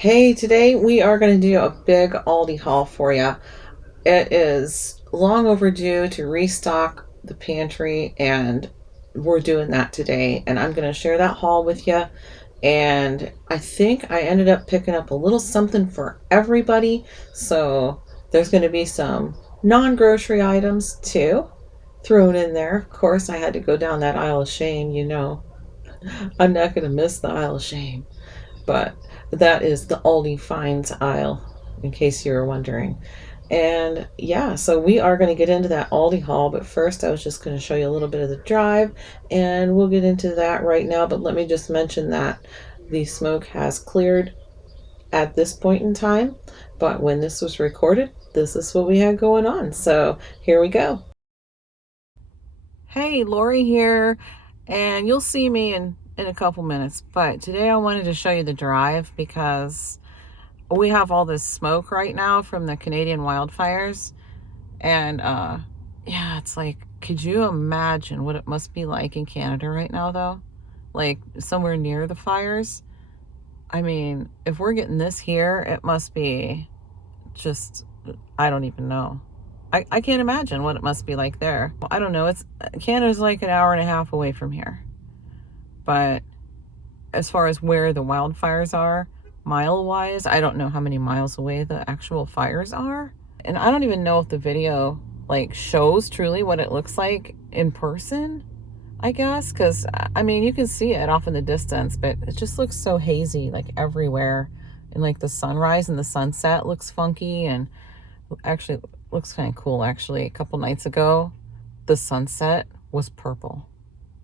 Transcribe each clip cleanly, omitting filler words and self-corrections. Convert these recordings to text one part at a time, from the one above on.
Hey, today we are going to do a big Aldi haul for you. It is long overdue to restock the pantry, and we're doing that today. And I'm going to share that haul with you. And I think I ended up picking up a little something for everybody. So there's going to be some non grocery items too thrown in there. Of course, I had to go down that aisle of shame, I'm not going to miss the aisle of shame. But that is the Aldi finds aisle, in case you were wondering. And yeah, so we are going to get into that Aldi haul, but first I was just going to show you a little bit of the drive, and we'll get into that right now. But let me just mention that the smoke has cleared at this point in time, but when this was recorded, this is what we had going on. So here we go. Hey, Lori here, and you'll see me in a couple minutes. But today I wanted to show you the drive because we have all this smoke right now from the Canadian wildfires. And yeah, it's like, could you imagine what it must be like in Canada right now, though? Like somewhere near the fires. I mean, if we're getting this here, it must be just, I don't even know. I can't imagine what it must be like there. I don't know. Canada's like an hour and a half away from here. But as far as where the wildfires are, mile wise, I don't know how many miles away the actual fires are. And I don't even know if the video like shows truly what it looks like in person, I guess, because I mean, you can see it off in the distance, but it just looks so hazy like everywhere. And like the sunrise and the sunset looks funky, and actually looks kind of cool. Actually, a couple nights ago, the sunset was purple.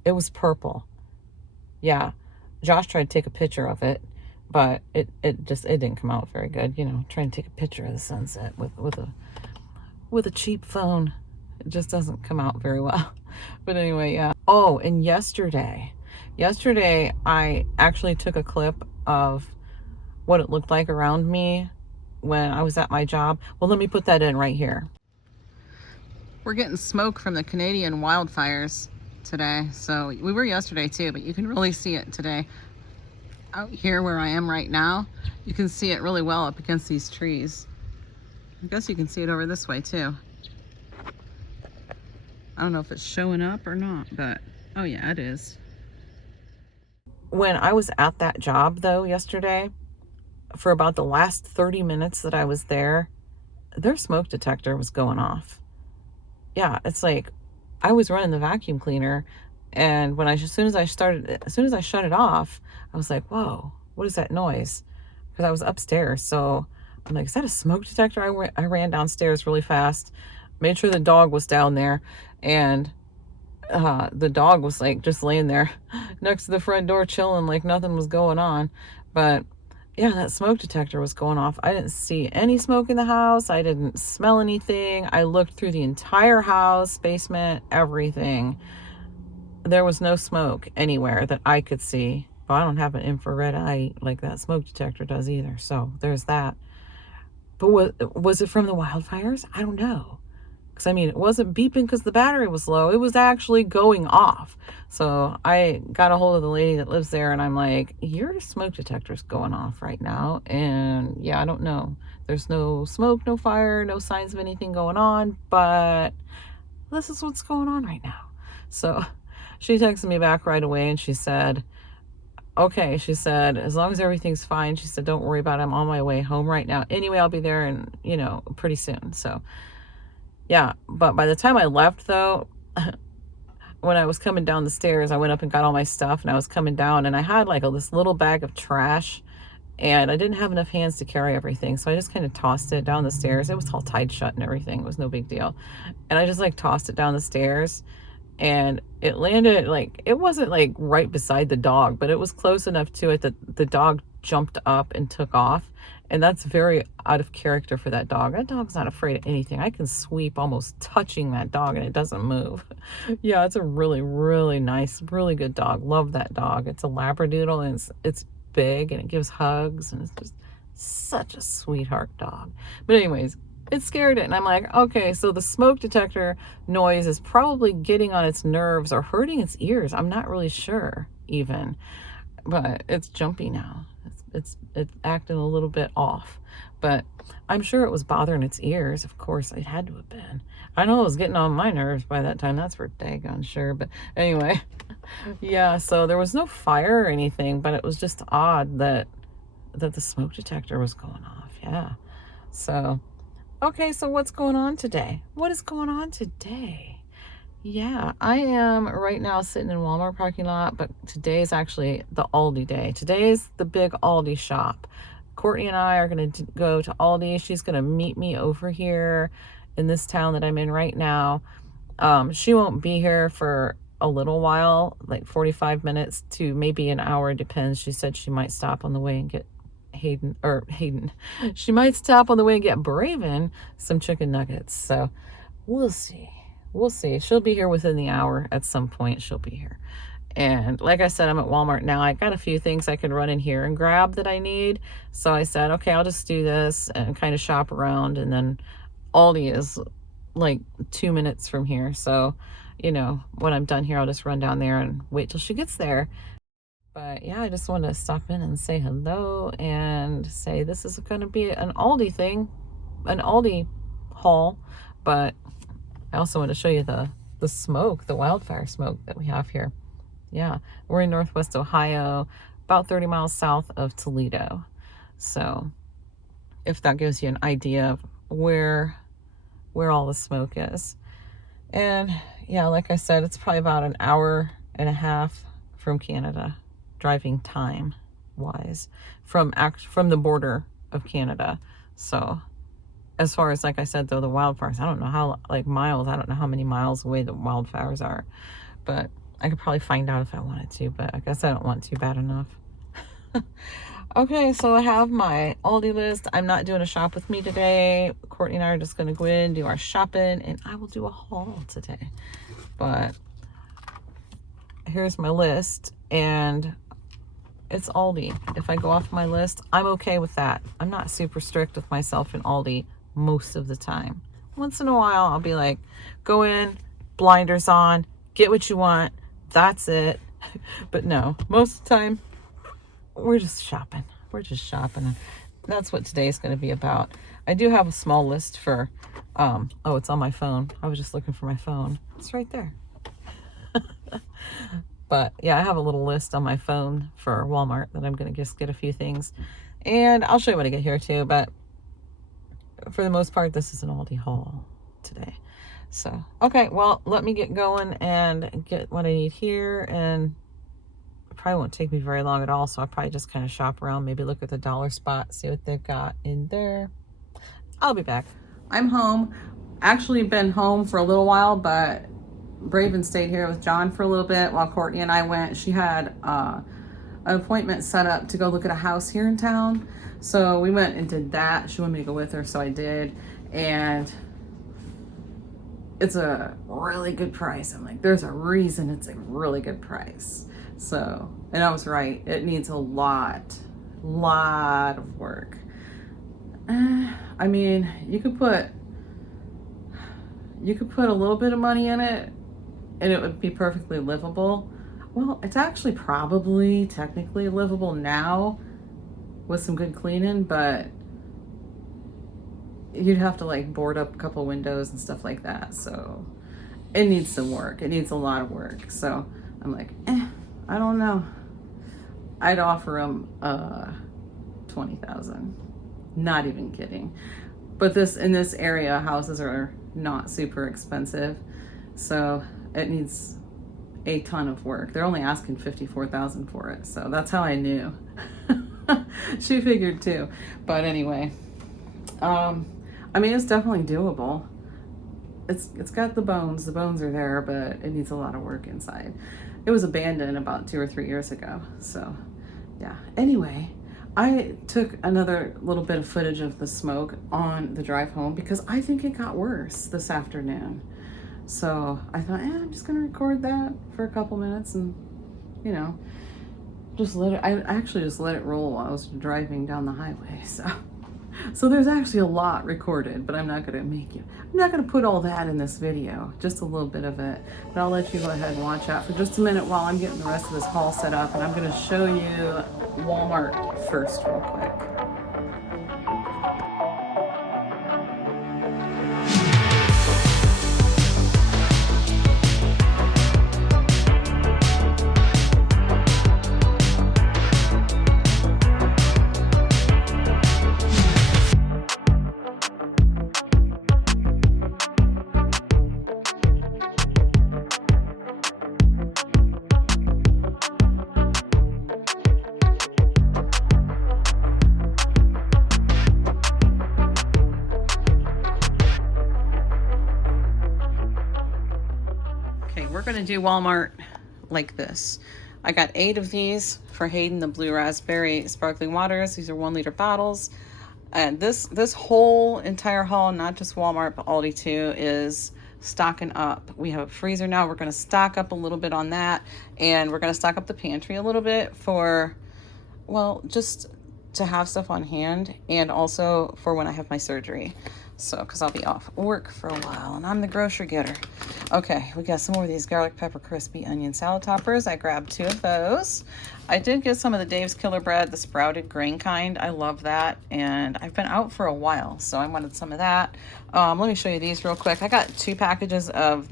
It was purple. Yeah, Josh tried to take a picture of it, but it didn't come out very good. Trying to take a picture of the sunset with a cheap phone, it just doesn't come out very well. But anyway, yeah. Oh, and yesterday I actually took a clip of what it looked like around me when I was at my job. Well, let me put that in right here. We're getting smoke from the Canadian wildfires today. So we were yesterday too, but you can really see it today. Out here where I am right now, you can see it really well up against these trees. I guess you can see it over this way too. I don't know if it's showing up or not, but oh yeah, it is. When I was at that job though yesterday, for about the last 30 minutes that I was there, their smoke detector was going off. Yeah, it's like I was running the vacuum cleaner, and as soon as I shut it off, I was like, whoa, what is that noise? Because I was upstairs. So I'm like, is that a smoke detector? I ran downstairs really fast, made sure the dog was down there, and the dog was like just laying there next to the front door chilling like nothing was going on. But yeah, that smoke detector was going off. I didn't see any smoke in the house. I didn't smell anything. I looked through the entire house, basement, everything. There was no smoke anywhere that I could see. Well, I don't have an infrared eye like that smoke detector does either. So there's that. But was it from the wildfires? I don't know. Because I mean, it wasn't beeping because the battery was low. It was actually going off. So I got a hold of the lady that lives there, and I'm like, your smoke detector's going off right now. And yeah, I don't know. There's no smoke, no fire, no signs of anything going on, but this is what's going on right now. So she texted me back right away, and she said, okay, she said, as long as everything's fine, she said, don't worry about it. I'm on my way home right now. Anyway, I'll be there and pretty soon. So yeah, but by the time I left though, when I was coming down the stairs, I went up and got all my stuff, and I was coming down, and I had like this little bag of trash, and I didn't have enough hands to carry everything. So I just kind of tossed it down the stairs. It was all tied shut and everything. It was no big deal. And I just like tossed it down the stairs, and it landed it wasn't like right beside the dog, but it was close enough to it that the dog jumped up and took off. And that's very out of character for that dog. That dog's not afraid of anything. I can sweep almost touching that dog and it doesn't move. Yeah, it's a really, really nice, really good dog. Love that dog. It's a Labradoodle, and it's big, and it gives hugs, and it's just such a sweetheart dog. But anyways, it scared it, and I'm like, okay, so the smoke detector noise is probably getting on its nerves or hurting its ears. I'm not really sure even, but it's jumpy now. It's acting a little bit off, but I'm sure it was bothering its ears. Of course, it had to have been. I know it was getting on my nerves by that time. That's for daggone sure. But anyway, yeah. So there was no fire or anything, but it was just odd that the smoke detector was going off. Yeah. So, okay. So what's going on today? What is going on today? Yeah, I am right now sitting in Walmart parking lot, but today is actually the Aldi day. Today is the big Aldi shop. Courtney and I are going to go to Aldi. She's going to meet me over here in this town that I'm in right now. She won't be here for a little while, like 45 minutes to maybe an hour, depends. She said she might stop on the way and get Hayden. She might stop on the way and get Braven some chicken nuggets. So we'll see. We'll see. She'll be here within the hour. At some point, she'll be here. And like I said, I'm at Walmart now. I got a few things I could run in here and grab that I need. So I said, okay, I'll just do this and kind of shop around. And then Aldi is like 2 minutes from here. So, you know, when I'm done here, I'll just run down there and wait till she gets there. But yeah, I just wanted to stop in and say hello and say this is going to be an Aldi thing, an Aldi haul. But I also want to show you the smoke, the wildfire smoke that we have here. Yeah, we're in Northwest Ohio, about 30 miles south of Toledo. So if that gives you an idea of where all the smoke is. And yeah, like I said, it's probably about an hour and a half from Canada, driving time wise, from the border of Canada. So as far as, like I said, though, the wildfires, I don't know how, like miles, I don't know how many miles away the wildfires are, but I could probably find out if I wanted to, but I guess I don't want to bad enough. Okay, so I have my Aldi list. I'm not doing a shop with me today. Courtney and I are just going to go in, do our shopping, and I will do a haul today. But here's my list, and it's Aldi. If I go off my list, I'm okay with that. I'm not super strict with myself in Aldi most of the time. Once in a while, I'll be like, go in, blinders on, get what you want. That's it. But no, most of the time, we're just shopping. We're just shopping. That's what today's going to be about. I do have a small list for, oh, it's on my phone. I was just looking for my phone. It's right there. But yeah, I have a little list on my phone for Walmart that I'm going to just get a few things. And I'll show you when I get here too. But for the most part, this is an Aldi haul today. So, okay, well, let me get going and get what I need here. And it probably won't take me very long at all. So I'll probably just kind of shop around, maybe look at the dollar spot, see what they've got in there. I'll be back. I'm home. Actually been home for a little while, but Braven stayed here with John for a little bit while Courtney and I went. She had an appointment set up to go look at a house here in town. So we went and did that. She wanted me to go with her, so I did. And it's a really good price. I'm like, there's a reason it's a really good price. So, and I was right. It needs a lot of work. I mean, you could put a little bit of money in it and it would be perfectly livable. Well, it's actually probably technically livable now with some good cleaning, but you'd have to like board up a couple windows and stuff like that. So it needs some work. It needs a lot of work. So I'm like, I don't know. I'd offer them $20,000. Not even kidding. But in this area, houses are not super expensive, so it needs a ton of work. They're only asking $54,000 for it, so that's how I knew. She figured too. But anyway, I mean, it's definitely doable. It's got the bones. The bones are there, but it needs a lot of work inside. It was abandoned about 2 or 3 years ago. So yeah. Anyway, I took another little bit of footage of the smoke on the drive home because I think it got worse this afternoon. So I thought, I'm just going to record that for a couple minutes and, you know, just I actually just let it roll while I was driving down the highway. So there's actually a lot recorded, but I'm not going to put all that in this video, just a little bit of it. But I'll let you go ahead and watch out for just a minute while I'm getting the rest of this haul set up, and I'm going to show you Walmart first real quick. Okay, we're gonna do Walmart like this. I got 8 of these for Hayden, the blue raspberry sparkling waters. These are 1-liter bottles. And this whole entire haul, not just Walmart, but Aldi too, is stocking up. We have a freezer now. We're gonna stock up a little bit on that. And we're gonna stock up the pantry a little bit for, well, just to have stuff on hand, and also for when I have my surgery. So, because I'll be off work for a while, and I'm the grocery getter. Okay, we got some more of these garlic pepper crispy onion salad toppers. I grabbed 2 of those. I did get some of the Dave's Killer Bread, the sprouted grain kind. I love that, and I've been out for a while, so I wanted some of that. Let me show you these real quick. I got 2 packages of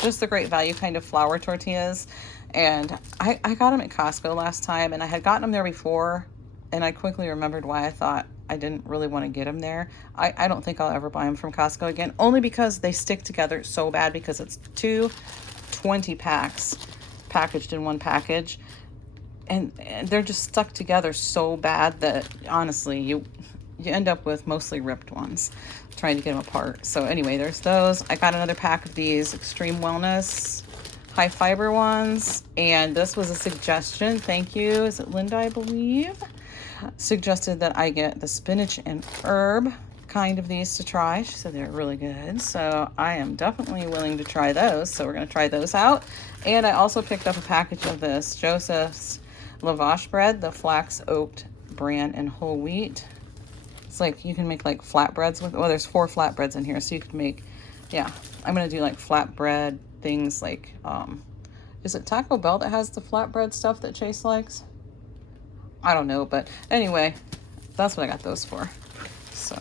just the Great Value kind of flour tortillas, and I got them at Costco last time, and I had gotten them there before, and I quickly remembered why I thought I didn't really want to get them there. I don't think I'll ever buy them from Costco again, only because they stick together so bad, because it's 2 20 packs packaged in one package, and they're just stuck together so bad that honestly you end up with mostly ripped ones trying to get them apart. So anyway, there's those. I got another pack of these Extreme Wellness high fiber ones, and this was a suggestion. Thank you. Is it Linda, I believe? Suggested that I get the spinach and herb kind of these to try. She said they're really good, so I am definitely willing to try those. So we're going to try those out. And I also picked up a package of this Joseph's lavash bread, the flax oat bran and whole wheat. It's like you can make like flatbreads with, well, there's 4 flatbreads in here, so you could make, yeah, I'm going to do like flatbread things like, is it Taco Bell that has the flatbread stuff that Chase likes? I don't know, but anyway, that's what I got those for. So,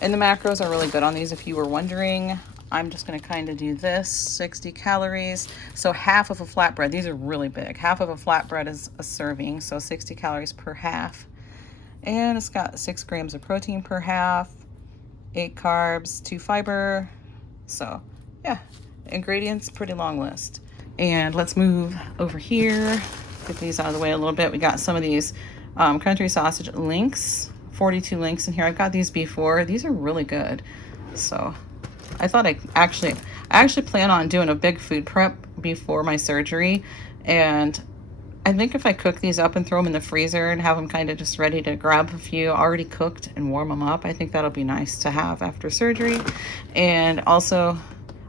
and the macros are really good on these, if you were wondering. I'm just going to kind of do this, 60 calories. So half of a flatbread, these are really big. Half of a flatbread is a serving, so 60 calories per half. And it's got 6 grams of protein per half, 8 carbs, 2 fiber. So yeah, ingredients, pretty long list. And let's move over here. Get these out of the way a little bit. We got some of these country sausage links, 42 links in here. I've got these before. These are really good. So I thought I actually plan on doing a big food prep before my surgery. And I think if I cook these up and throw them in the freezer and have them kind of just ready to grab a few already cooked and warm them up, I think that'll be nice to have after surgery. And also,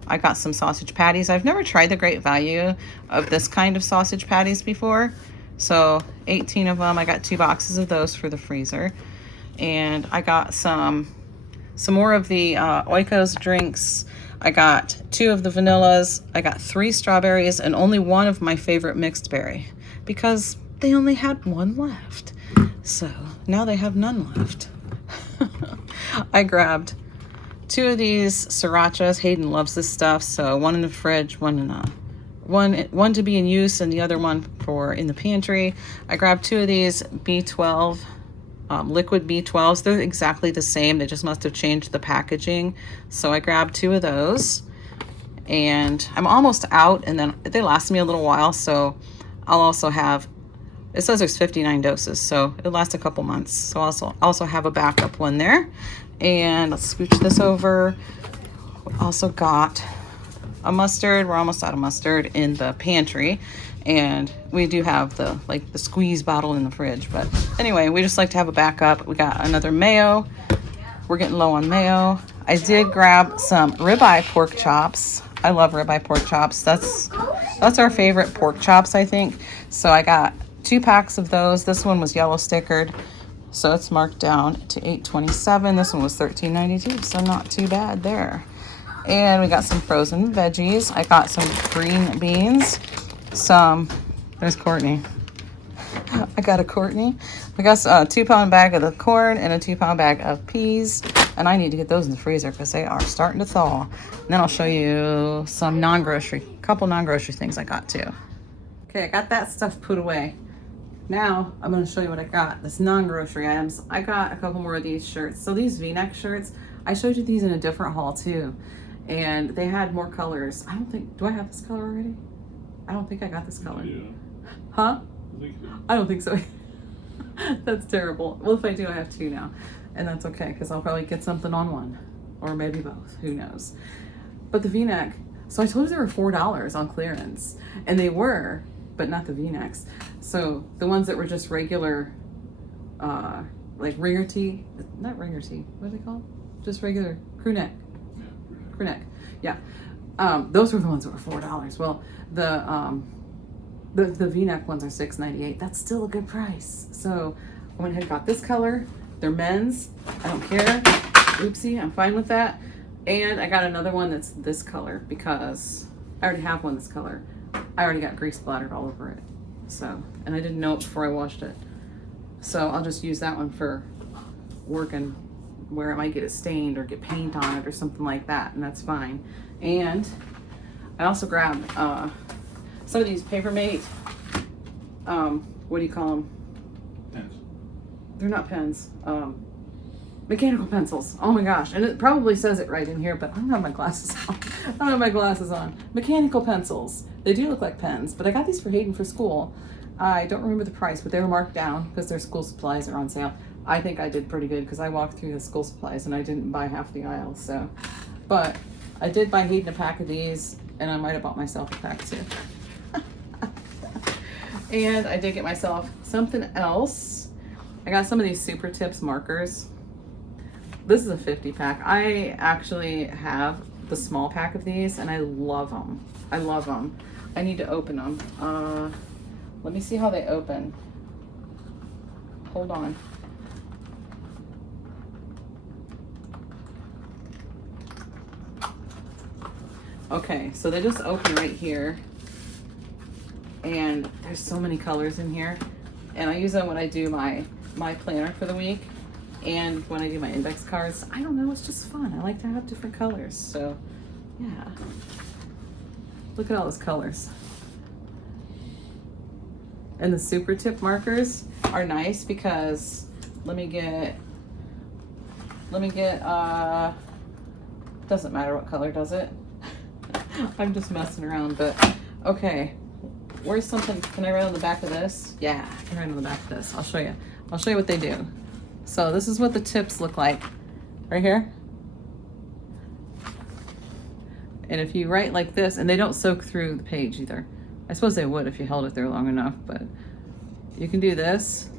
I got some sausage patties. I've never tried the Great Value of this kind of sausage patties before. So 18 of them. I got 2 boxes of those for the freezer. And I got some more of the Oikos drinks. I got 2 of the vanillas. I got 3 strawberries and only 1 of my favorite mixed berry, because they only had 1 left. So now they have none left. I grabbed 2 of these srirachas. Hayden loves this stuff, so 1 in the fridge, one to be in use, and the other one for in the pantry. I grabbed 2 of these B12 liquid B12s. They're exactly the same. They just must have changed the packaging. So I grabbed 2 of those, and I'm almost out, and then they last me a little while. So I'll also have, it says there's 59 doses, so it'll last a couple months. So I'll also have a backup one there. And let's scooch this over. Also got a mustard. We're almost out of mustard in the pantry. And we do have the squeeze bottle in the fridge. But anyway, we just like to have a backup. We got another mayo. We're getting low on mayo. I did grab some ribeye pork chops. I love ribeye pork chops. That's our favorite pork chops, I think. So I got 2 packs of those. This one was yellow stickered, so it's marked down to $8.27. This one was $13.92, so not too bad there. And we got some frozen veggies. I got some green beans, there's Courtney. I got a Courtney. We got a 2-pound bag of the corn and a 2-pound bag of peas. And I need to get those in the freezer because they are starting to thaw. And then I'll show you some couple non-grocery things I got too. Okay, I got that stuff put away. Now I'm going to show you what I got. This non-grocery items. I got a couple more of these shirts. So these V-neck shirts, I showed you these in a different haul too. And they had more colors. Do I have this color already? I don't think I got this color. Yeah. Huh? I don't think so. That's terrible. Well, if I do, I have 2 now. And that's okay, because I'll probably get something on one. Or maybe both. Who knows? But the V-neck. So I told you they were $4 on clearance. And they were, but not the V-necks. So the ones that were just regular, like ringer tee. Not ringer tee. What are they called? Just regular crew neck. Crew neck. Yeah. Those were the ones that were $4. Well, the V-neck ones are $6.98. That's still a good price. So I went ahead and got this color. They're men's. I don't care. Oopsie, I'm fine with that. And I got another one that's this color because I already have one this color. I already got grease splattered all over it. So, and I didn't know it before I washed it. So I'll just use that one for working where I might get it stained or get paint on it or something like that, and that's fine. And I also grabbed some of these Papermate, what do you call them? Pens. They're not pens. Mechanical pencils. Oh my gosh. And it probably says it right in here, but I don't have my glasses on. I don't have my glasses on. Mechanical pencils. They do look like pens, but I got these for Hayden for school. I don't remember the price, but they were marked down because their school supplies are on sale. I think I did pretty good because I walked through the school supplies and I didn't buy half the aisle, so. But I did buy Hayden a pack of these, and I might have bought myself a pack too. And I did get myself something else. I got some of these Super Tips markers. This is a 50 pack. I actually have the small pack of these and I love them. I love them. I need to open them. Let me see how they open. Hold on. Okay, so they just open right here. And there's so many colors in here. And I use them when I do my planner for the week. And when I do my index cards. I don't know, it's just fun. I like to have different colors. So, yeah. Look at all those colors. And the Super Tip markers are nice because let me get doesn't matter what color, does it? I'm just messing around, but okay. Where's something, can I write on the back of this? Yeah, I can write on the back of this. I'll show you what they do. So this is what the tips look like right here. And if you write like this, and they don't soak through the page either. I suppose they would if you held it there long enough, but you can do this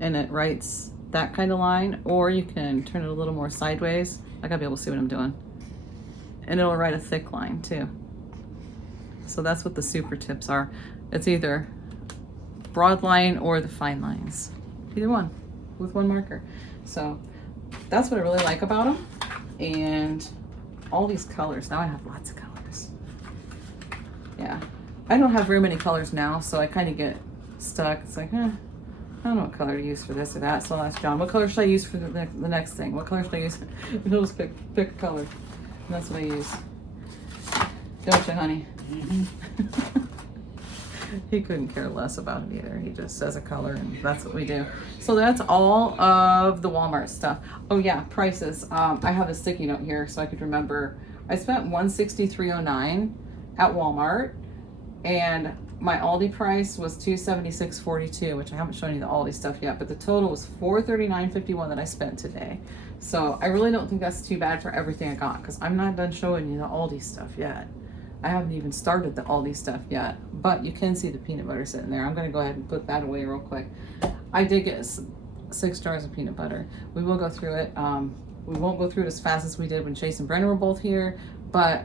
and it writes that kind of line, or you can turn it a little more sideways. I gotta be able to see what I'm doing. And it'll write a thick line too. So that's what the Super Tips are. It's either broad line or the fine lines. Either one with one marker. So that's what I really like about them. And all these colors. Now I have lots of colors. Yeah. I don't have very many colors now, so I kind of get stuck. It's like, I don't know what color to use for this or that. So I'll ask John, what color should I use for the next thing? What color should I use? He'll just pick a color. And that's what I use. Don't you, honey? Mm-hmm. He couldn't care less about it either. He just says a color and that's what we do. So that's all of the Walmart stuff. Oh yeah, prices. I have a sticky note here so I could remember. I spent $163.09 at Walmart, and my Aldi price was $276.42, which I haven't shown you the Aldi stuff yet, but the total was $439.51 that I spent today. So I really don't think that's too bad for everything I got, because I'm not done showing you the Aldi stuff yet. I haven't even started the Aldi stuff yet, but you can see the peanut butter sitting there. I'm going to go ahead and put that away real quick. I did get 6 jars of peanut butter. We will go through it. We won't go through it as fast as we did when Chase and Brennan were both here, but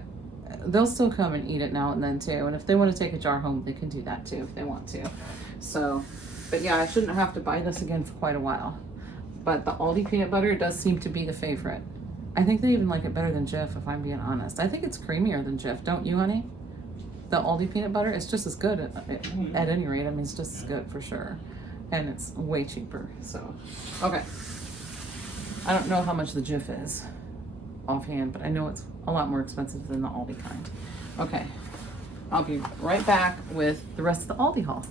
they'll still come and eat it now and then too. And if they want to take a jar home, they can do that too if they want to. So, but yeah, I shouldn't have to buy this again for quite a while. But the Aldi peanut butter does seem to be the favorite. I think they even like it better than Jif, if I'm being honest. I think it's creamier than Jif, don't you, honey? the Aldi peanut butter, it's just as good at any rate. I mean, it's just as good for sure. And it's way cheaper, so. Okay. I don't know how much the Jif is offhand, but I know it's a lot more expensive than the Aldi kind. Okay. I'll be right back with the rest of the Aldi haul.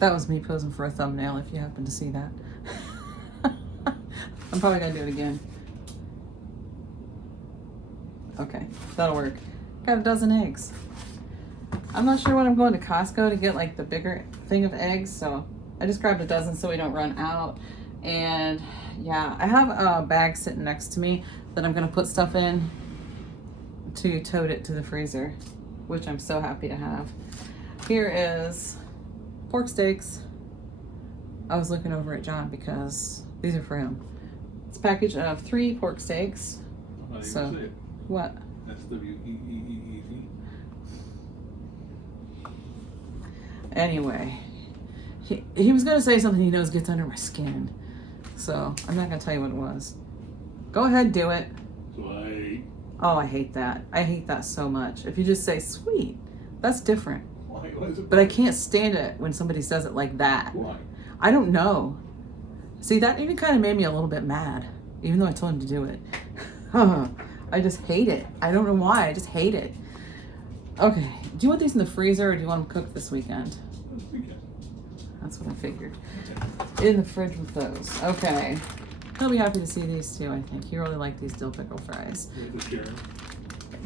That was me posing for a thumbnail, if you happen to see that. I'm probably gonna do it again. Okay, that'll work. Got a dozen eggs. I'm not sure when I'm going to Costco to get like the bigger thing of eggs, so I just grabbed a dozen so we don't run out. And yeah, I have a bag sitting next to me that I'm gonna put stuff in to tote it to the freezer, which I'm so happy to have. Here is pork steaks. I was looking over at John because these are for him. It's a package of 3 pork steaks. So, what? S-W-E-E-E-E-T. Anyway, he was gonna say something he knows gets under my skin. So, I'm not gonna tell you what it was. Go ahead, do it. Sweet. Oh, I hate that. I hate that so much. If you just say sweet, that's different. Why? Why is it But I can't stand it when somebody says it like that. Why? I don't know. See, that even kind of made me a little bit mad, even though I told him to do it. I just hate it. I don't know why. I just hate it. Okay. Do you want these in the freezer or do you want them cooked this weekend? This weekend. That's what I figured. In the fridge with those. Okay. He'll be happy to see these too, I think. He really liked these dill pickle fries.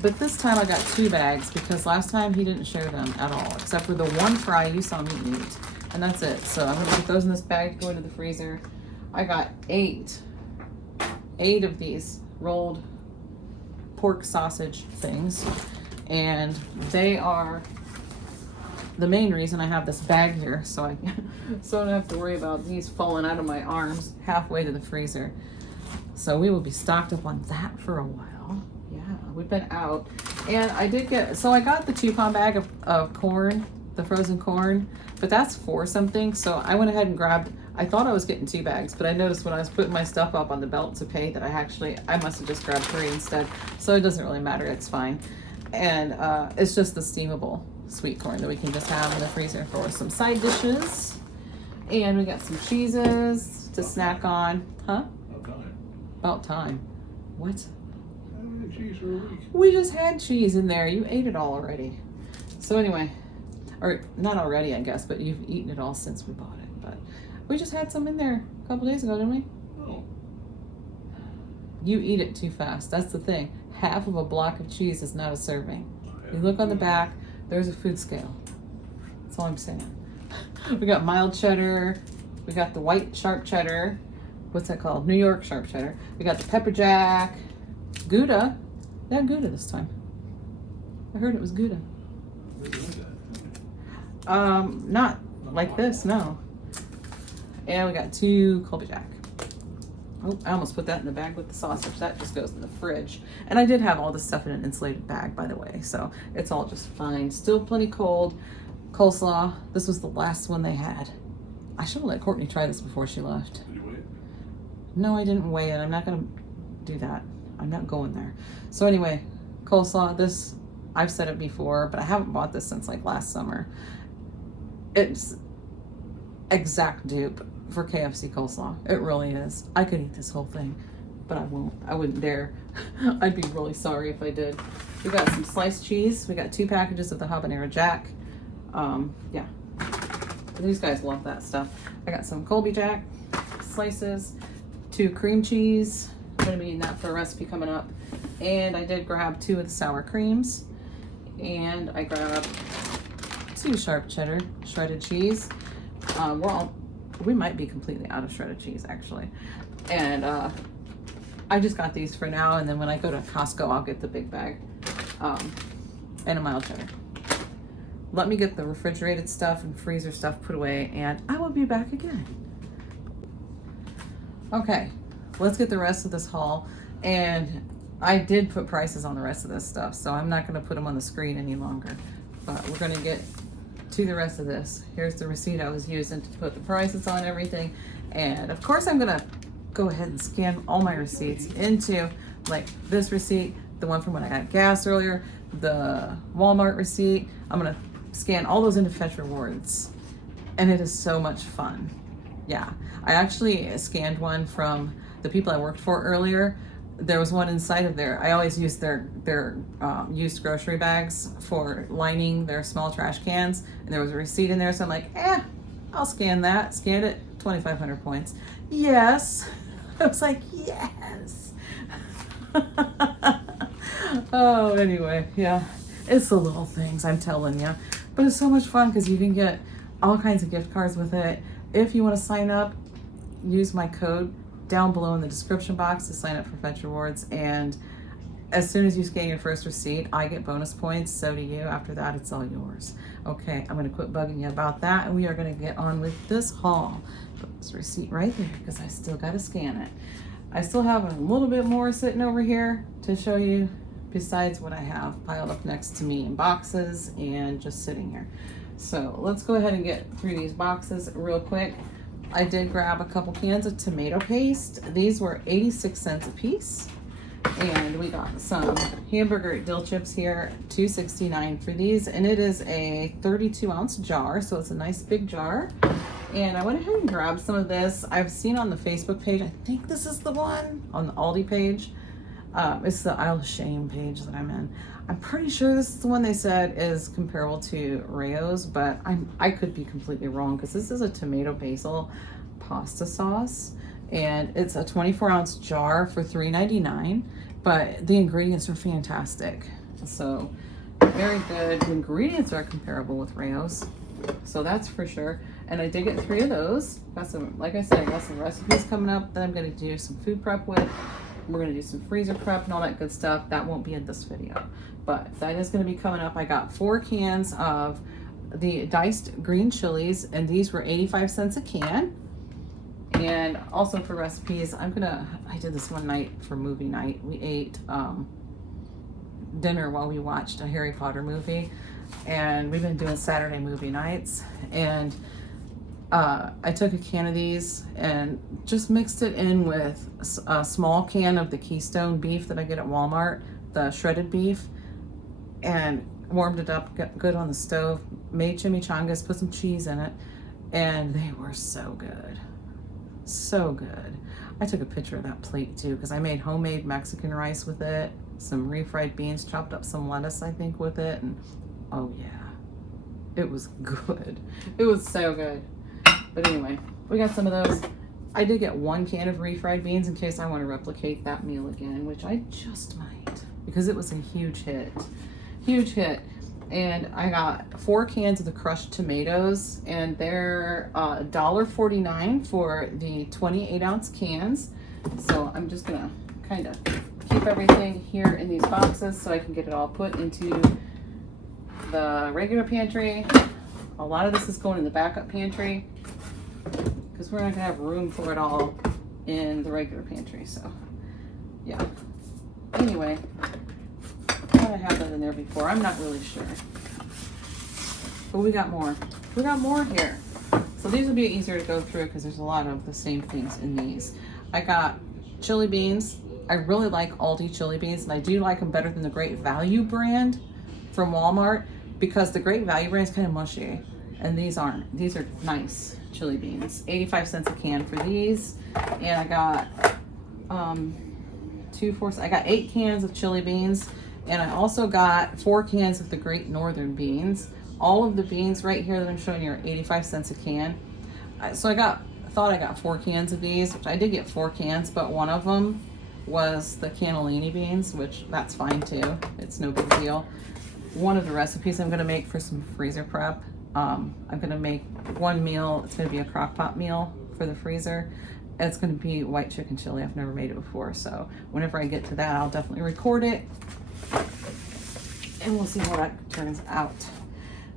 But this time I got 2 bags because last time he didn't share them at all, except for the one fry you saw me eat. And that's it. So I'm gonna put those in this bag, go into the freezer. I got 8 of these rolled pork sausage things. And they are the main reason I have this bag here, so I don't have to worry about these falling out of my arms halfway to the freezer. So we will be stocked up on that for a while. Yeah, we've been out. And I did get, so I got the 2-pound bag of corn, the frozen corn, but that's for something. So I went ahead and grabbed, I thought I was getting 2 bags, but I noticed when I was putting my stuff up on the belt to pay that I must have just grabbed 3 instead. So it doesn't really matter, it's fine. And it's just the steamable sweet corn that we can just have in the freezer for some side dishes. And we got some cheeses to snack on. Huh? About time. About time. What? Cheese for a week. We just had cheese in there. You ate it all already. So anyway, or not already, I guess, but you've eaten it all since we bought it. But we just had some in there a couple days ago, didn't we? Oh. You eat it too fast. That's the thing. Half of a block of cheese is not a serving. You look on the back, there's a food scale. That's all I'm saying. We got mild cheddar. We got the white sharp cheddar. What's that called? New York sharp cheddar. We got the pepper jack. Gouda. They had Gouda this time. I heard it was Gouda. Not like this, no. And we got 2 Colby Jack. Oh, I almost put that in the bag with the sausage. That just goes in the fridge. And I did have all this stuff in an insulated bag, by the way, so it's all just fine. Still plenty cold. Coleslaw. This was the last one they had. I should have let Courtney try this before she left. Did you weigh it? No, I didn't weigh it. I'm not going to do that. I'm not going there. So anyway, coleslaw. This, I've said it before, but I haven't bought this since like last summer. It's exact dupe for KFC coleslaw. It really is. I could eat this whole thing, but I won't. I wouldn't dare. I'd be really sorry if I did. We got some sliced cheese. We got 2 packages of the habanero jack. Yeah. These guys love that stuff. I got some Colby Jack slices, 2 cream cheese. I'm gonna be eating that for a recipe coming up. And I did grab 2 of the sour creams. And I grabbed 2 sharp cheddar shredded cheese. We might be completely out of shredded cheese actually. And I just got these for now, and then when I go to Costco, I'll get the big bag. And a mild cheddar. Let me get the refrigerated stuff and freezer stuff put away, and I will be back again. Okay, let's get the rest of this haul. And I did put prices on the rest of this stuff, so I'm not gonna put them on the screen any longer. But we're gonna get to the rest of this. Here's the receipt I was using to put the prices on everything. And of course I'm gonna go ahead and scan all my receipts into like this receipt, the one from when I got gas earlier, the Walmart receipt. I'm gonna scan all those into Fetch Rewards, and it is so much fun. Yeah, I actually scanned one from the people I worked for earlier. There was one inside of there. I always use their used grocery bags for lining their small trash cans, and there was a receipt in there, so I'm like, I'll scan that. Scanned it, 2,500 points. Yes. I was like, yes. Oh, anyway, yeah. It's the little things, I'm telling you. But it's so much fun because you can get all kinds of gift cards with it. If you want to sign up, use my code down below in the description box to sign up for Fetch Rewards. And as soon as you scan your first receipt, I get bonus points. So do you. After that, it's all yours. Okay, I'm going to quit bugging you about that, and we are going to get on with this haul. Put this receipt right there because I still got to scan it. I still have a little bit more sitting over here to show you besides what I have piled up next to me in boxes and just sitting here. So let's go ahead and get through these boxes real quick. I did grab a couple cans of tomato paste. These were 86 cents a piece. And we got some hamburger dill chips here, $2.69 for these. And it is a 32-ounce jar, so it's a nice big jar. And I went ahead and grabbed some of this. I've seen on the Facebook page, I think this is the one, on the Aldi page. It's the Isle of Shame page that I'm in. I'm pretty sure this is the one they said is comparable to Rayo's, but I could be completely wrong because this is a tomato basil pasta sauce. And it's a 24-ounce jar for $3.99, but the ingredients are fantastic. So very good. The ingredients are comparable with Rayo's, so that's for sure. And I did get 3 of those. Got some, like I said, I got some recipes coming up that I'm going to do some food prep with. We're going to do some freezer prep and all that good stuff. That won't be in this video, but that is going to be coming up. I got 4 cans of the diced green chilies, and these were 85 cents a can. And also for recipes, I did this one night for movie night. We ate dinner while we watched a Harry Potter movie, and we've been doing Saturday movie nights. And I took a can of these and just mixed it in with a small can of the Keystone beef that I get at Walmart, the shredded beef, and warmed it up good on the stove, made chimichangas, put some cheese in it, and they were so good. So good. I took a picture of that plate too because I made homemade Mexican rice with it, some refried beans, chopped up some lettuce I think with it, and oh yeah, it was good. It was so good. But anyway, we got some of those. I did get 1 can of refried beans in case I want to replicate that meal again, which I just might because it was a huge hit. Huge hit. And I got 4 cans of the crushed tomatoes, and they're $1.49 for the 28-ounce cans. So I'm just gonna kind of keep everything here in these boxes so I can get it all put into the regular pantry. A lot of this is going in the backup pantry because we're not gonna have room for it all in the regular pantry. So yeah. Anyway. I have that in there before. I'm not really sure. But we got more. We got more here. So these will be easier to go through because there's a lot of the same things in these. I got chili beans. I really like Aldi chili beans, and I do like them better than the Great Value brand from Walmart because the Great Value brand is kind of mushy, and these aren't. These are nice chili beans. 85 cents a can for these. And I got I got 8 cans of chili beans. And I also got 4 cans of the Great Northern beans. All of the beans right here that I'm showing you are 85 cents a can. So I thought I got 4 cans of these, which I did get 4 cans, but one of them was the cannellini beans, which that's fine too. It's no big deal. One of the recipes I'm gonna make for some freezer prep, I'm gonna make one meal. It's gonna be a crock pot meal for the freezer. It's gonna be white chicken chili. I've never made it before, so whenever I get to that, I'll definitely record it. And we'll see how that turns out.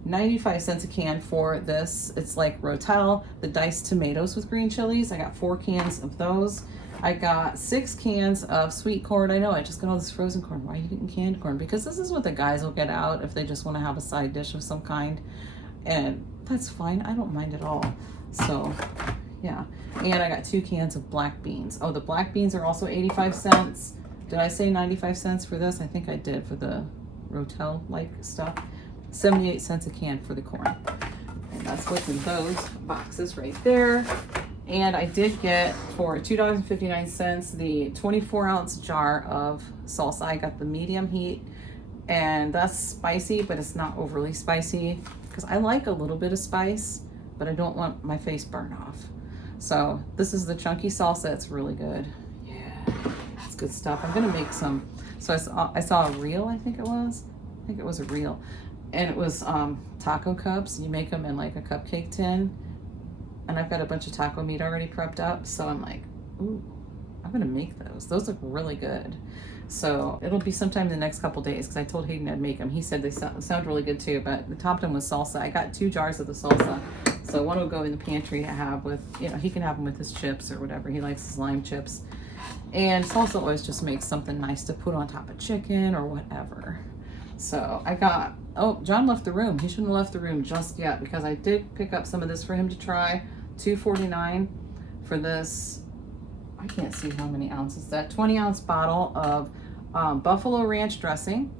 95 cents a can for this. It's like Rotel, the diced tomatoes with green chilies. I got 4 cans of those. I got 6 cans of sweet corn. I know I just got all this frozen corn. Why are you getting canned corn? Because this is what the guys will get out if they just want to have a side dish of some kind. And that's fine. I don't mind at all. So yeah. And I got 2 cans of black beans. Oh, the black beans are also 85 cents. Did I say 95 cents for this? I think I did for the Rotel like stuff. 78 cents a can for the corn. And that's what's in those boxes right there. And I did get for $2.59 the 24-ounce jar of salsa. I got the medium heat, and that's spicy, but it's not overly spicy because I like a little bit of spice, but I don't want my face burned off. So this is the chunky salsa. It's really good. Yeah, it's good stuff. I'm gonna make some. So I saw a reel, I think it was a reel, and it was taco cups. You make them in like a cupcake tin. And I've got a bunch of taco meat already prepped up. So I'm like, ooh, I'm gonna make those. Those look really good. So it'll be sometime in the next couple days because I told Hayden I'd make them. He said they sound really good too, but the topped them with salsa. I got 2 jars of the salsa. So one will go in the pantry to have with, you know, he can have them with his chips or whatever. He likes his lime chips. And salsa always just makes something nice to put on top of chicken or whatever. So I got, oh, John left the room. He shouldn't have left the room just yet because I did pick up some of this for him to try. $2.49 for this. I can't see how many ounces that 20-ounce bottle of Buffalo Ranch dressing.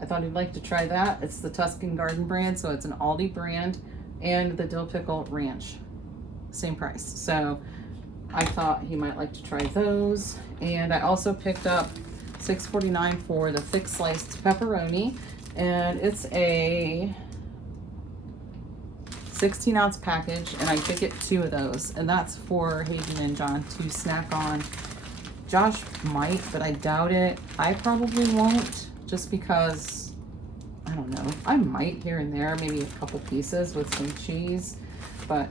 I thought he'd like to try that. It's the Tuscan Garden brand, so it's an Aldi brand, and the dill pickle ranch, same price. So I thought he might like to try those. And I also picked up $6.49 for the thick sliced pepperoni, and it's a 16-ounce package, and I did get 2 of those, and that's for Hayden and John to snack on. Josh might, but I doubt it. I probably won't, just because, I don't know, I might here and there, maybe a couple pieces with some cheese, but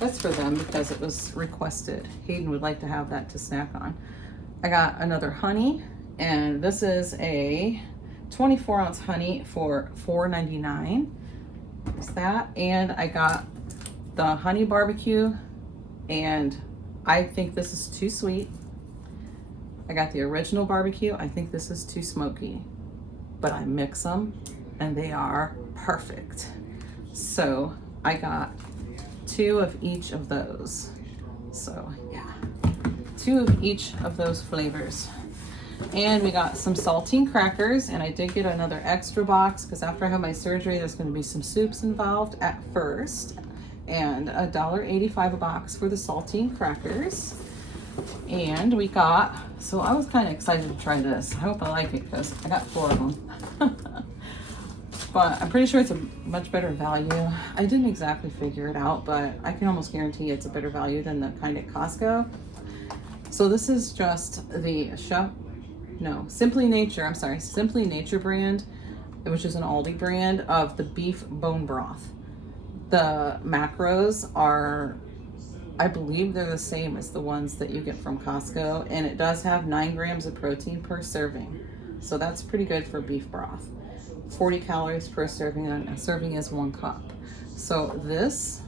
that's for them because it was requested. Hayden would like to have that to snack on. I got another honey, and this is a 24-ounce honey for $4.99. There's that. And I got the honey barbecue, and I think this is too sweet. I got the original barbecue. I think this is too smoky, but I mix them and they are perfect. So I got 2 of each of those. So yeah, 2 of each of those flavors. And we got some saltine crackers, and I did get another extra box because after I have my surgery, there's going to be some soups involved at first. And $1.85 a box for the saltine crackers. And we got, so I was kind of excited to try this. I hope I like it because I got 4 of them. But I'm pretty sure it's a much better value. I didn't exactly figure it out, but I can almost guarantee it's a better value than the kind at Costco. So this is just the Simply Nature brand, which is an Aldi brand of the beef bone broth. The macros are, I believe they're the same as the ones that you get from Costco, and it does have 9 grams of protein per serving. So that's pretty good for beef broth. 40 calories per serving, and a serving is 1 cup. So this,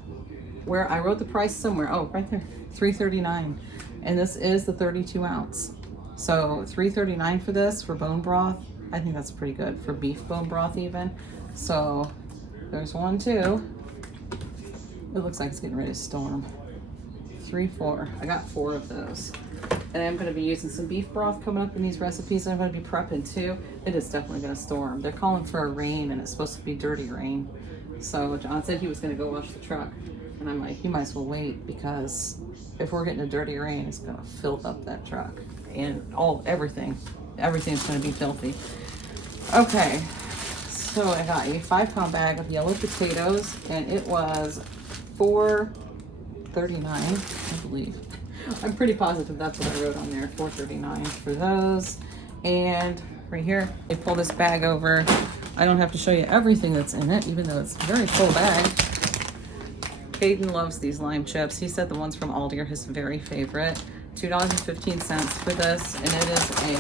where I wrote the price somewhere, oh, right there, $3.39. And this is the 32 ounce. So $3.39 for this, for bone broth. I think that's pretty good for beef bone broth even. So there's 1, 2. It looks like it's getting ready to storm. 3, 4. I got 4 of those. And I'm going to be using some beef broth coming up in these recipes. I'm going to be prepping too. It is definitely going to storm. They're calling for a rain, and it's supposed to be dirty rain. So John said he was going to go wash the truck. And I'm like, you might as well wait, because if we're getting a dirty rain, it's going to fill up that truck. And everything's going to be filthy. Okay, so I got a 5-pound bag of yellow potatoes, and it was $4.39, I believe. I'm pretty positive that's what I wrote on there, $4.39 for those. And right here, I pull this bag over. I don't have to show you everything that's in it, even though it's a very full bag. Hayden loves these lime chips. He said the ones from Aldi are his very favorite. $2.15 for this, and it is a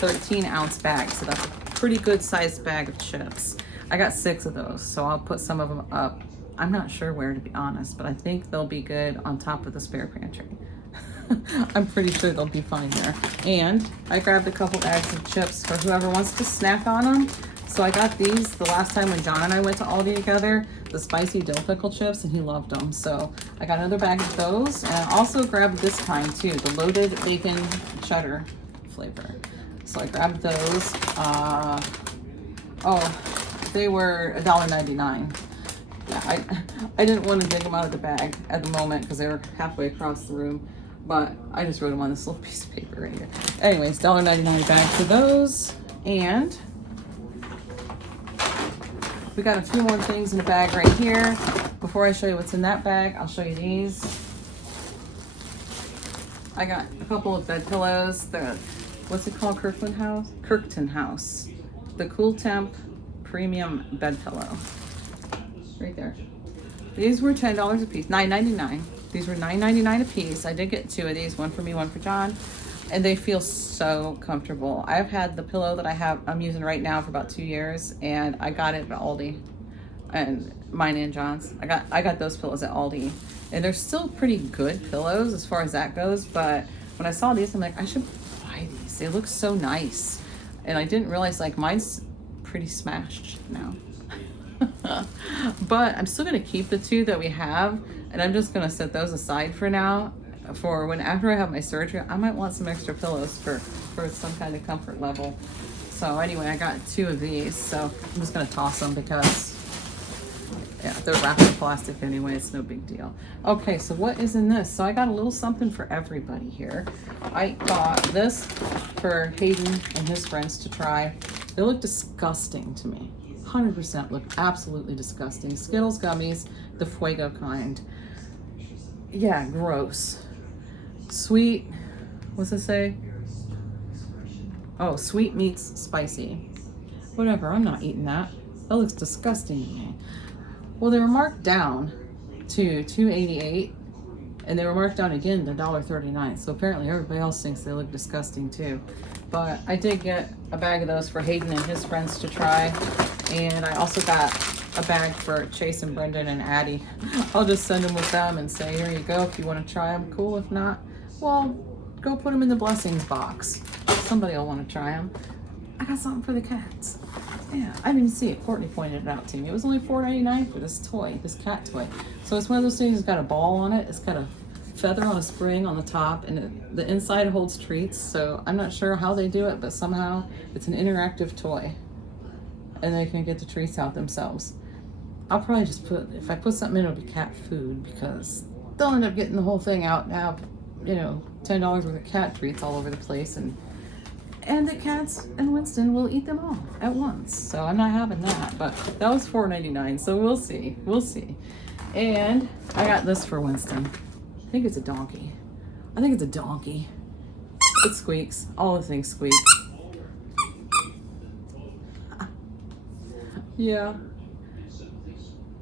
13-ounce bag, so that's a pretty good sized bag of chips. I got 6 of those, so I'll put some of them up. I'm not sure where, to be honest, but I think they'll be good on top of the spare pantry. I'm pretty sure they'll be fine there. And I grabbed a couple bags of chips for whoever wants to snack on them. So I got these the last time when John and I went to Aldi together, the spicy dill pickle chips, and he loved them. So I got another bag of those, and I also grabbed this kind too, the loaded bacon cheddar. flavor. So I grabbed those. Oh, they were $1.99. Yeah, I didn't want to dig them out of the bag at the moment because they were halfway across the room, but I just wrote them on this little piece of paper right here. Anyways, $1.99 bag for those. And we got a few more things in the bag right here. Before I show you what's in that bag, I'll show you these. I got a couple of bed pillows. The, what's it called? Kirkton House. The Cool Temp Premium Bed Pillow. Right there. These were $10 a piece, $9.99. These were $9.99 a piece. I did get 2 of these, one for me, one for John, and they feel so comfortable. I've had the pillow that I'm using right now for about 2 years, and I got it at Aldi, and mine and John's. I got those pillows at Aldi, and they're still pretty good pillows as far as that goes. But when I saw these, I'm like, I should buy these. They look so nice, and I didn't realize like mine's pretty smashed now. But I'm still gonna keep the 2 that we have, and I'm just gonna set those aside for now. For when after I have my surgery, I might want some extra pillows for some kind of comfort level. So anyway, I got 2 of these, so I'm just gonna toss them because yeah, they're wrapped in plastic anyway. It's no big deal. Okay, so what is in this? So I got a little something for everybody here. I got this for Hayden and his friends to try. They look disgusting to me. 100% look absolutely disgusting. Skittles gummies, the Fuego kind. Yeah, gross. Sweet, what's it say? Oh, sweet meets spicy. Whatever, I'm not eating that. That looks disgusting to me. Well, they were marked down to $2.88, and they were marked down again to $1.39. So apparently everybody else thinks they look disgusting too. But I did get a bag of those for Hayden and his friends to try. And I also got a bag for Chase and Brendan and Addie. I'll just send them with them and say, here you go. If you want to try them, cool. If not, well, go put them in the blessings box. Somebody will want to try them. I got something for the cats. Yeah, I didn't even see it. Courtney pointed it out to me. It was only $4.99 for this toy, this cat toy. So it's one of those things that's got a ball on it. It's got a feather on a spring on the top, and the inside holds treats. So I'm not sure how they do it, but somehow it's an interactive toy. And they can get the treats out themselves. I'll probably just if I put something in, it'll be cat food because they'll end up getting the whole thing out and have, you know, $10 worth of cat treats all over the place, and the cats and Winston will eat them all at once. So I'm not having that, but that was $4.99, so we'll see. We'll see. And I got this for Winston. I think it's a donkey. It squeaks. All the things squeak. Yeah.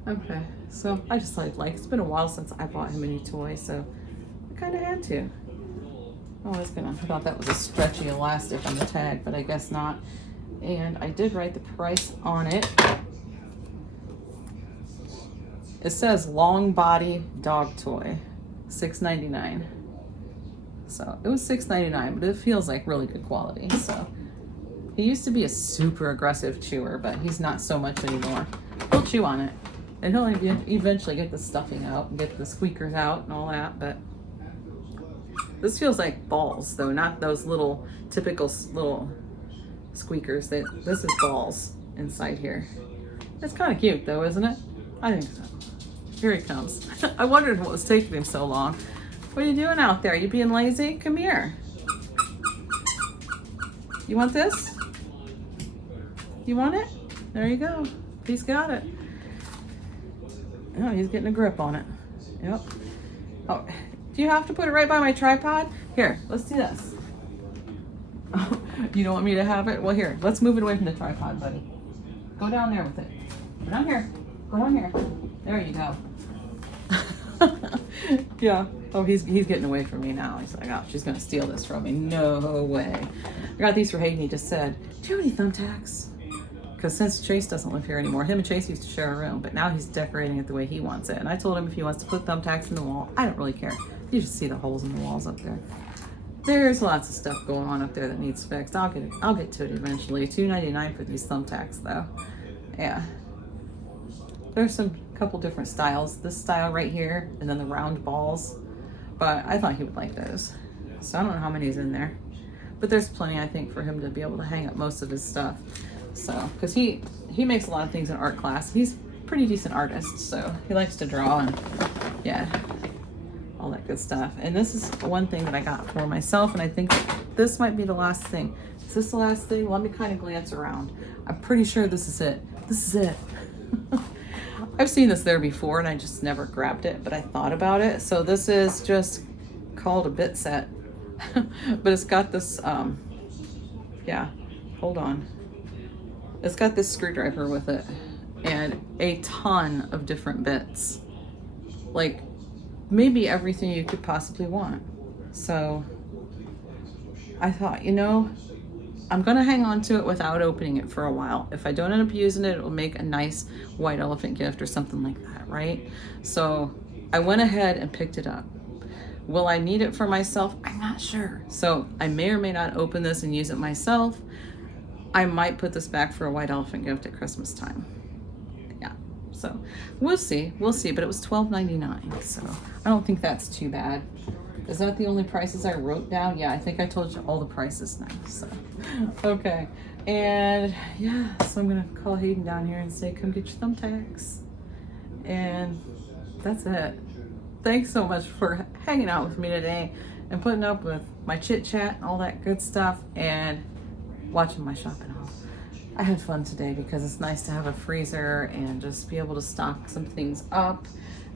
Okay, so I just like it's been a while since I bought him a new toy, so I kind of had to. I thought that was a stretchy elastic on the tag, but I guess not. And I did write the price on it. It says long body dog toy, $6.99. So it was $6.99, but it feels like really good quality. So he used to be a super aggressive chewer, but he's not so much anymore. He'll chew on it, and he'll eventually get the stuffing out and get the squeakers out and all that, but this feels like balls, though, not those little typical little squeakers. This is balls inside here. It's kind of cute, though, isn't it? I think so. Here he comes. I wondered what was taking him so long. What are you doing out there? You being lazy? Come here. You want this? You want it? There you go. He's got it. Oh, he's getting a grip on it. Yep. Oh, do you have to put it right by my tripod? Here, let's do this. Oh, you don't want me to have it? Well, here, let's move it away from the tripod, buddy. Go down there with it. Go down here. Go down here. There you go. Yeah. Oh, he's getting away from me now. He's like, oh, she's gonna steal this from me. No way. I got these for Hayden. He just said, do you have any thumbtacks? Because since Chase doesn't live here anymore, him and Chase used to share a room, but now he's decorating it the way he wants it. And I told him if he wants to put thumbtacks in the wall, I don't really care. You just see the holes in the walls up there. There's lots of stuff going on up there that needs fixed. I'll get to it eventually. $2.99 for these thumbtacks, though. Yeah. There's couple different styles. This style right here, and then the round balls. But I thought he would like those. So I don't know how many's in there. but there's plenty, I think, for him to be able to hang up most of his stuff. So, because he makes a lot of things in art class. He's a pretty decent artist, so he likes to draw and yeah, all that good stuff. And this is one thing that I got for myself, and I think this might be the last thing. Is this the last thing? Let me kind of glance around. I'm pretty sure this is it. This is it. I've seen this there before and I just never grabbed it, but I thought about it. So this is just called a bit set, but it's got this, yeah, hold on. It's got this screwdriver with it and a ton of different bits. Like maybe everything you could possibly want. So I thought, you know, I'm gonna hang on to it without opening it for a while. If I don't end up using it, it will make a nice white elephant gift or something like that, right? So I went ahead and picked it up. Will I need it for myself? I'm not sure. So I may or may not open this and use it myself. I might put this back for a white elephant gift at Christmas time. Yeah, so we'll see, but it was $12.99, so I don't think that's too bad. Is that the only prices I wrote down? Yeah, I think I told you all the prices now, so. Okay, and yeah, so I'm gonna call Hayden down here and say, come get your thumbtacks. And that's it. Thanks so much for hanging out with me today and putting up with my chit chat and all that good stuff and watching my shopping haul. I had fun today because it's nice to have a freezer and just be able to stock some things up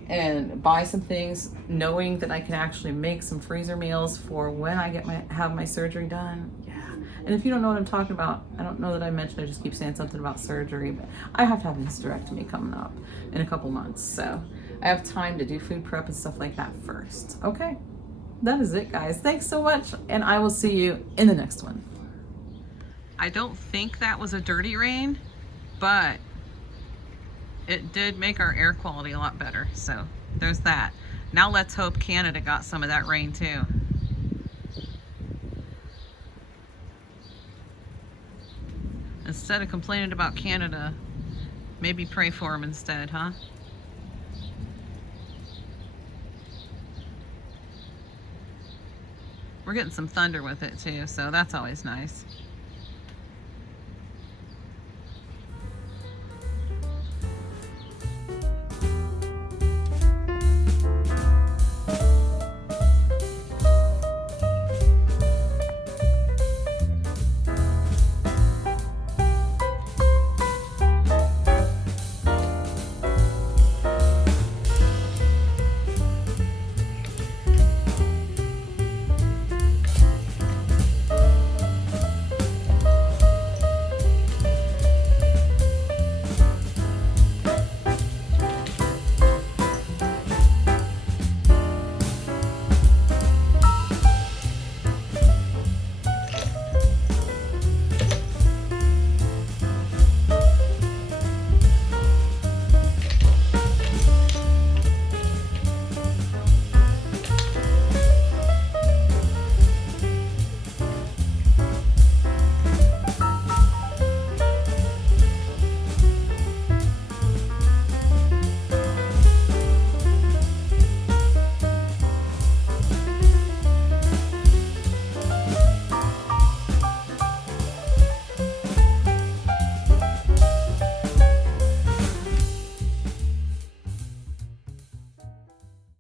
and buy some things knowing that I can actually make some freezer meals for when I have my surgery done. Yeah. And if you don't know what I'm talking about, I don't know that I mentioned, I just keep saying something about surgery, but I have to have a hysterectomy coming up in a couple months. So I have time to do food prep and stuff like that first. Okay. That is it, guys. Thanks so much. And I will see you in the next one. I don't think that was a dirty rain, but it did make our air quality a lot better. So there's that. Now let's hope Canada got some of that rain too. Instead of complaining about Canada, maybe pray for them instead, huh? We're getting some thunder with it too, so that's always nice.